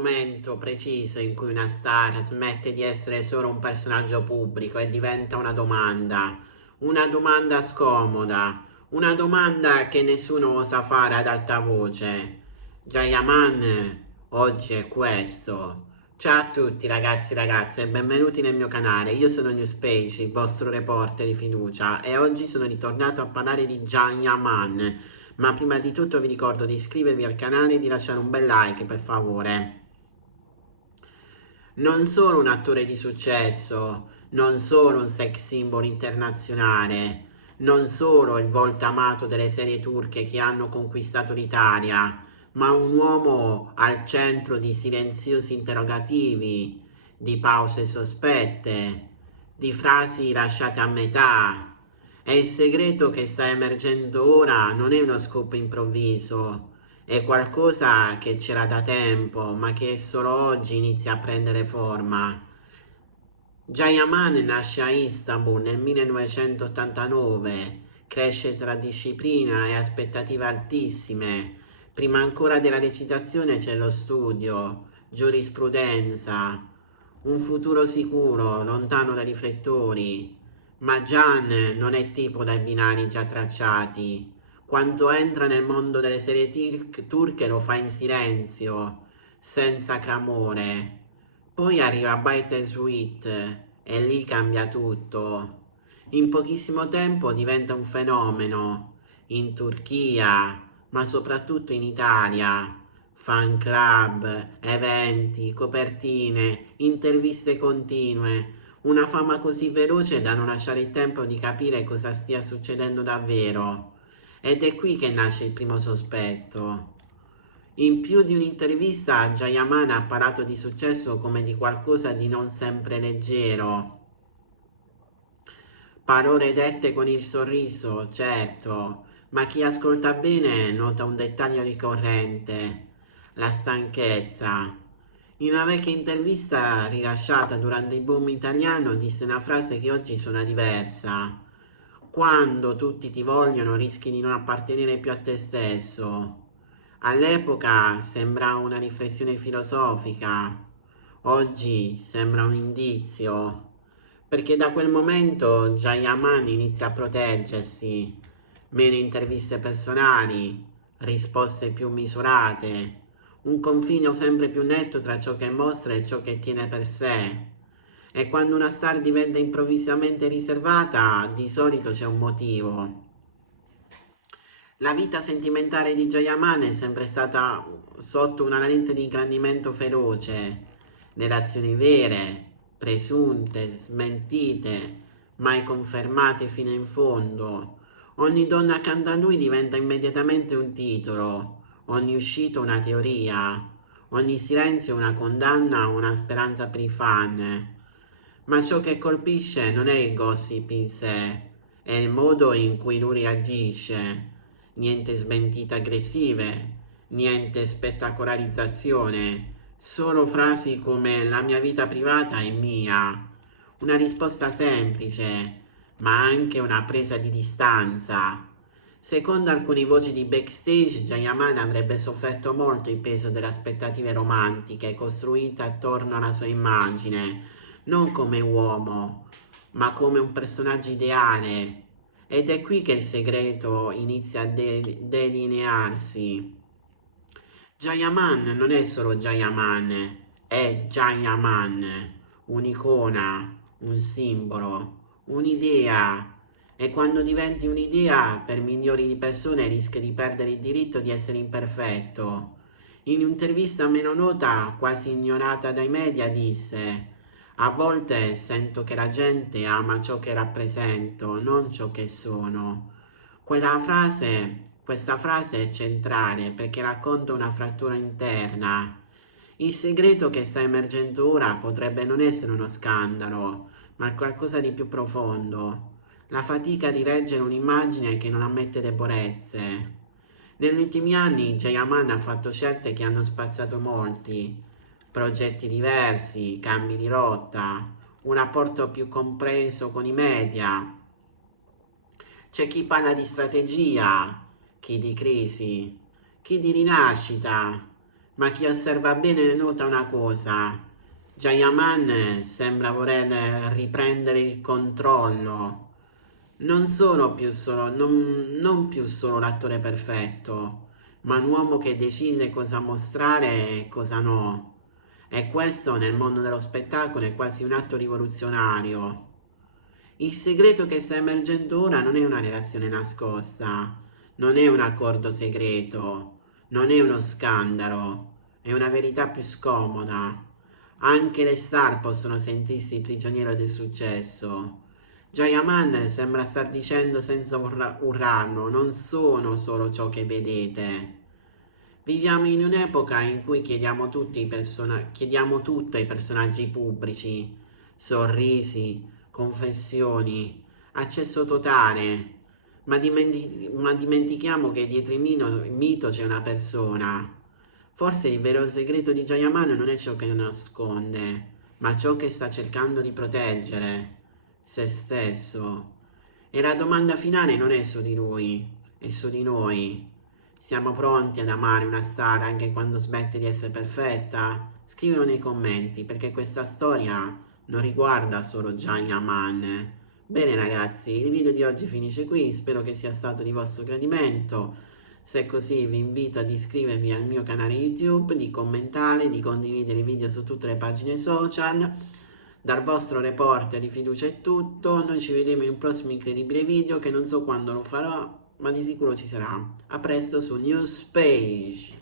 momento preciso in cui una star smette di essere solo un personaggio pubblico e diventa una domanda scomoda, una domanda che nessuno osa fare ad alta voce. Jayaman oggi è questo. Ciao a tutti ragazzi e ragazze e benvenuti nel mio canale. Io sono Newspage, il vostro reporter di fiducia, e oggi sono ritornato a parlare di Jayaman. Ma prima di tutto vi ricordo di iscrivervi al canale e di lasciare un bel like, per favore. Non solo un attore di successo, non solo un sex symbol internazionale, non solo il volto amato delle serie turche che hanno conquistato l'Italia, ma un uomo al centro di silenziosi interrogativi, di pause sospette, di frasi lasciate a metà. E il segreto che sta emergendo ora non è uno scoop improvviso, è qualcosa che c'era da tempo, ma che solo oggi inizia a prendere forma. Jayaman nasce a Istanbul nel 1989, cresce tra disciplina e aspettative altissime. Prima ancora della recitazione c'è lo studio, giurisprudenza, un futuro sicuro, lontano dai riflettori. Ma Gian non è tipo dai binari già tracciati. Quando entra nel mondo delle serie turche lo fa in silenzio, senza clamore. Poi arriva Bite and Sweet e lì cambia tutto. In pochissimo tempo diventa un fenomeno, in Turchia, ma soprattutto in Italia. Fan club, eventi, copertine, interviste continue, una fama così veloce da non lasciare il tempo di capire cosa stia succedendo davvero. Ed è qui che nasce il primo sospetto. In più di un'intervista, Jayaman ha parlato di successo come di qualcosa di non sempre leggero. Parole dette con il sorriso, certo, ma chi ascolta bene nota un dettaglio ricorrente: la stanchezza. In una vecchia intervista rilasciata durante il boom italiano disse una frase che oggi suona diversa: quando tutti ti vogliono rischi di non appartenere più a te stesso. All'epoca sembra una riflessione filosofica, oggi sembra un indizio, perché da quel momento Jayaman inizia a proteggersi, meno interviste personali, risposte più misurate, un confine sempre più netto tra ciò che mostra e ciò che tiene per sé. E quando una star diventa improvvisamente riservata, di solito c'è un motivo. La vita sentimentale di Jayaman è sempre stata sotto una lente di ingrandimento feroce, relazioni vere, presunte, smentite, mai confermate fino in fondo. Ogni donna accanto a lui diventa immediatamente un titolo, ogni uscita una teoria, ogni silenzio una condanna o una speranza per i fan. Ma ciò che colpisce non è il gossip in sé, è il modo in cui lui reagisce. Niente smentite aggressive, niente spettacolarizzazione, solo frasi come la mia vita privata è mia. Una risposta semplice, ma anche una presa di distanza. Secondo alcune voci di backstage, Jayaman avrebbe sofferto molto il peso delle aspettative romantiche costruite attorno alla sua immagine, non come uomo, ma come un personaggio ideale. Ed è qui che il segreto inizia a delinearsi. Jayaman non è solo Jayaman, è Jayaman, un'icona, un simbolo, un'idea. E quando diventi un'idea, per milioni di persone rischi di perdere il diritto di essere imperfetto. In un'intervista meno nota, quasi ignorata dai media, disse: a volte sento che la gente ama ciò che rappresento, non ciò che sono. Questa frase è centrale perché racconta una frattura interna. Il segreto che sta emergendo ora potrebbe non essere uno scandalo, ma qualcosa di più profondo. La fatica di reggere un'immagine che non ammette debolezze. Negli ultimi anni Jayaman ha fatto scelte che hanno spazzato molti, progetti diversi, cambi di rotta, un rapporto più compreso con i media. C'è chi parla di strategia, chi di crisi, chi di rinascita, Ma chi osserva bene nota una cosa: Jayaman sembra voler riprendere il controllo. Non più solo l'attore perfetto, ma un uomo che decide cosa mostrare e cosa no. E questo nel mondo dello spettacolo è quasi un atto rivoluzionario. Il segreto che sta emergendo ora non è una relazione nascosta, non è un accordo segreto, non è uno scandalo, è una verità più scomoda. Anche le star possono sentirsi prigioniere del successo. Jayaman sembra star dicendo senza urlarlo: non sono solo ciò che vedete. Viviamo in un'epoca in cui chiediamo tutto ai personaggi pubblici: sorrisi, confessioni, accesso totale, ma dimentichiamo che dietro il mito c'è una persona. Forse il vero segreto di Jayaman non è ciò che nasconde, ma ciò che sta cercando di proteggere, se stesso. E la domanda finale non è su di lui, è su di noi. Siamo pronti ad amare una star anche quando smette di essere perfetta? Scrivilo nei commenti, perché questa storia non riguarda solo Jayaman. Bene ragazzi, il video di oggi finisce qui, spero che sia stato di vostro gradimento. Se è così vi invito ad iscrivervi al mio canale YouTube, di commentare, di condividere i video su tutte le pagine social. Dal vostro reporter di fiducia è tutto, noi ci vedremo in un prossimo incredibile video che non so quando lo farò, ma di sicuro ci sarà. A presto su Newspage.